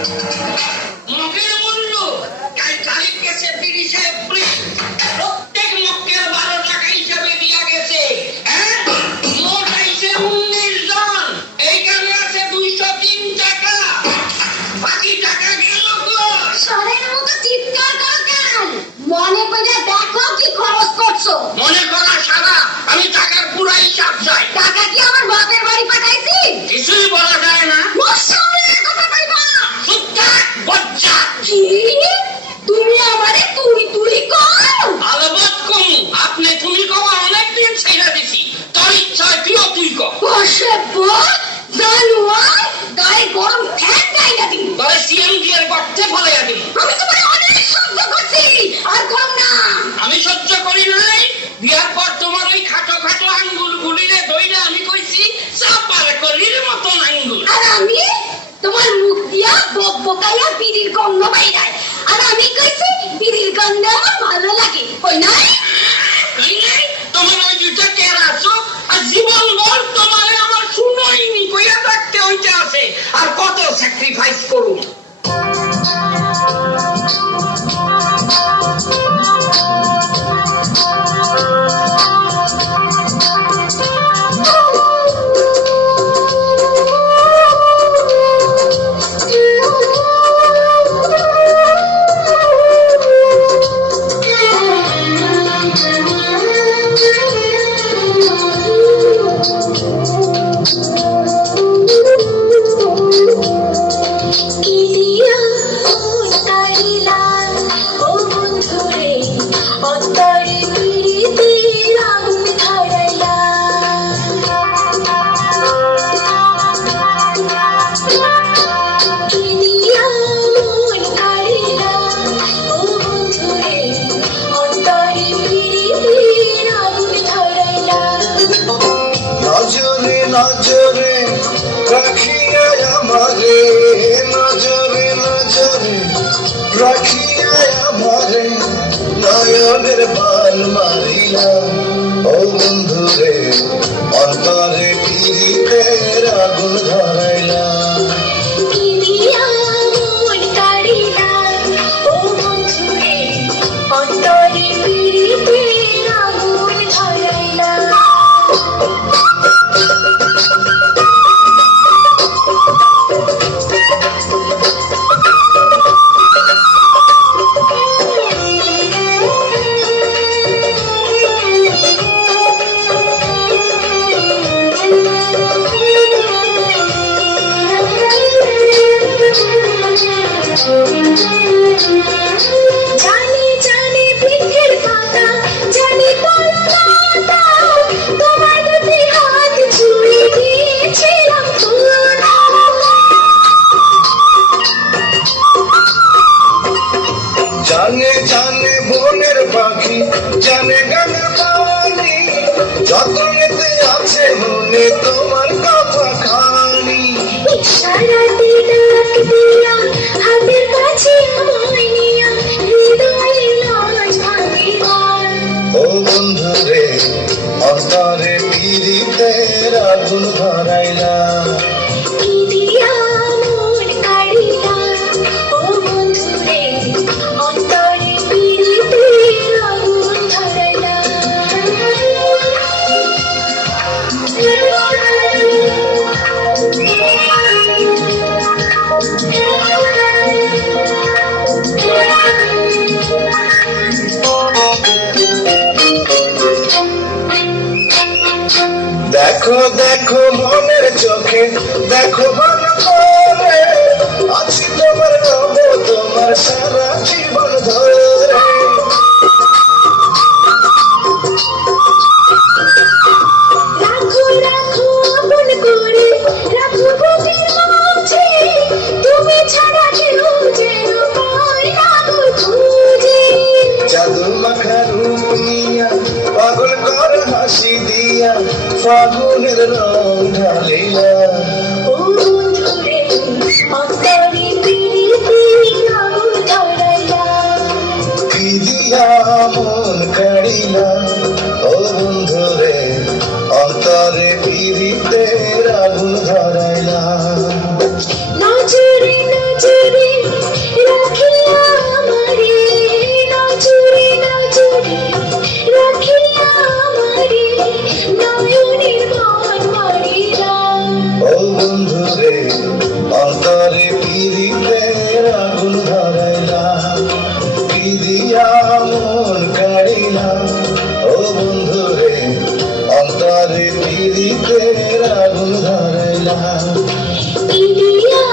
মগের মূল্য তারিখ গেছে 30 এপ্রিল, প্রত্যেক মগের 12 টাকা হিসাবে দিয়া গেছে। মোট আইছে 19 জন, এইখানে আছে 203 টাকা, বাকি টাকা গেল গো। সরের মতো চিৎকার করো কেন? মনে করে দেখো কি খরচ করছো। মনে করা সারা, আমি টাকার পুরো হিসাব চাই। টাকা কি আমার বাপের বাড়ি পাঠাইছি? কিছুই বলা যায় না। মোর সামনে কথা কইবা। চুপ থাক বজ্জা। কি? তুমি আমারে তুই তুই কও? আলবত কমু, আপনি তুমি কওয়া অনেকদিন ছেড়ে দিছি, তোর ইচ্ছা তুইও তুই কও। বসে বল, জানুয়ার, গায়ে গরম ফ্যান গায়ে না দিন। তবে সিএমডি এর গর্তে ফলাইয়া দিন। আমি তোমার অনেক সহ্য করছি, আর কম না। আমি সহ্য করি নাই, বিয়ার পর তোমার ওই খাটো খাটো আঙ্গুল গুলিরে দইরা আমি কইছি চাপার কলির মতন আঙ্গুল। আর আমি তোমার মুখ দিয়া বক বকাইয়া বিড়ির গন্ধ বাইরায়, আর আমি কইছি বিড়ির গন্ধ আমার ভালো লাগে, কই নাই? কই নাই? তোমার ওই দুটা কেরা চোখ আর জীবন ভর তোমারে আমার শুনোইনি কইয়া থাকতে হইতে আছে, আর কত স্যাক্রিফাইস করুন। নজরে রাখিয়া আমারে, নজরে নজরে রাখিয়া আমারে, নয়নের বাল মারিলা। ও বন্ধুরে অন্তরে পিরিতের আগুন ধরাইলা। অন্তরে পিরিতের আগুন ধরাইলা। জানি জানি বৃক্ষের পাতা, জানি তরুণতা, তোমার দুটি হাত ছুঁয়ে দিয়েছিলাম পুরোটা। জানে জানে বনের পাখি, জানে গানের পানি, যতনেতে আছে মনে তোমার কথা খানি। ইশারাতে ডাক দিয়া হাতের কাছে আমায় নিয়া, হৃদয়ে লাজ ভাঙিবার। ও বন্ধুরে অন্তরে পিরিতের আগুন ধরাইলা। কি দিয়া মন কাড়িলা, ও বন্ধুরে অন্তরে পিরিতের আগুন ধরাইলা। দেখো দেখো মনের চোখে, দেখো ভালো করে, আছি তোমার রব তোমার সারা জীবন ধরে। রাখো রাখো আপন করে, রাখো বুকের মাঝে, তুমি ছাড়া কেউ যেন পায় না গো খুঁজে। জাদু মাখা রূপ নিয়া পাগল কর হাসি দিয়া, ফাগুনের রং ঢালিয়া। ও বন্ধুরে অন্তরে পিরিতের আগুন ধরাইলা। কি দিয়া মন কাড়িলা। ও বন্ধুরে অন্তরে পিরিতের আগুন ধরাইলা। নজরে নজরে রে অন্তরে পিরিতের আগুন ধরাইলা কি দিয়া মন কাড়িলা ও বন্ধু রে অন্তরে পিরিতের আগুন ধরাইলা ইডিয়া